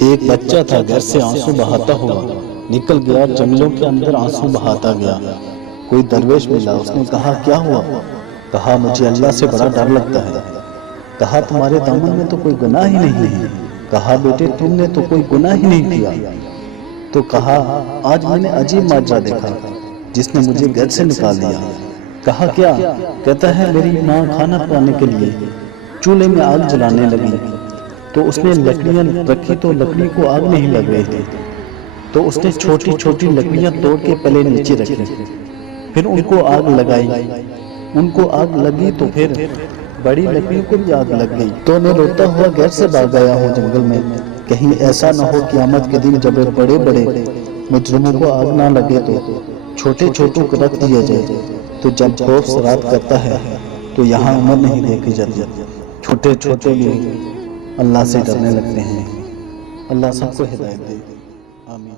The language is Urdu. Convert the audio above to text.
ایک بچہ تھا گھر سے آنسو بہاتا ہوا، نکل گیا جنگلوں کے اندر آنسو بہاتا گیا۔ کوئی درویش ملا، اس نے کہا کیا ہوا؟ کہا مجھے اللہ سے بڑا ڈر لگتا ہے۔ کہا تمہارے دامن میں تو کوئی گناہ ہی نہیں ہے۔ کہا بیٹے تم نے تو کوئی گناہ ہی نہیں کیا۔ تو کہا آج میں نے عجیب ماجرا دیکھا جس نے مجھے گھر سے نکال دیا۔ کہا کیا؟ کہتا ہے میری ماں کھانا پکانے کے لیے چولہے میں آگ جلانے لگی تو اس نے لکڑیاں رکھی تو لکڑی کو آگ نہیں لگ رہی تھی، تو اس نے چھوٹی چھوٹی لکڑیاں توڑ کے پہلے نیچے رکھی، پھر ان کو آگ لگائی۔ ان کو آگ لگی تو پھر بڑی لکڑیوں کو بھی آگ لگ گئی، تو میں روتا ہوا گھر سے بھاگ گیا ہوں جنگل میں، کہیں ایسا نہ ہو قیامت کے دن جب بڑے بڑے مجرموں کو آگ نہ لگے تو چھوٹے چھوٹوں کو رکھ دیا جائے۔ تو جب خوف سرات کرتا ہے تو یہاں عمر نہیں دیکھی جاتی، چھوٹے چھوٹے بھی اللہ سے ڈرنے لگتے ہیں۔ اللہ سب کو ہدایت دے، آمین۔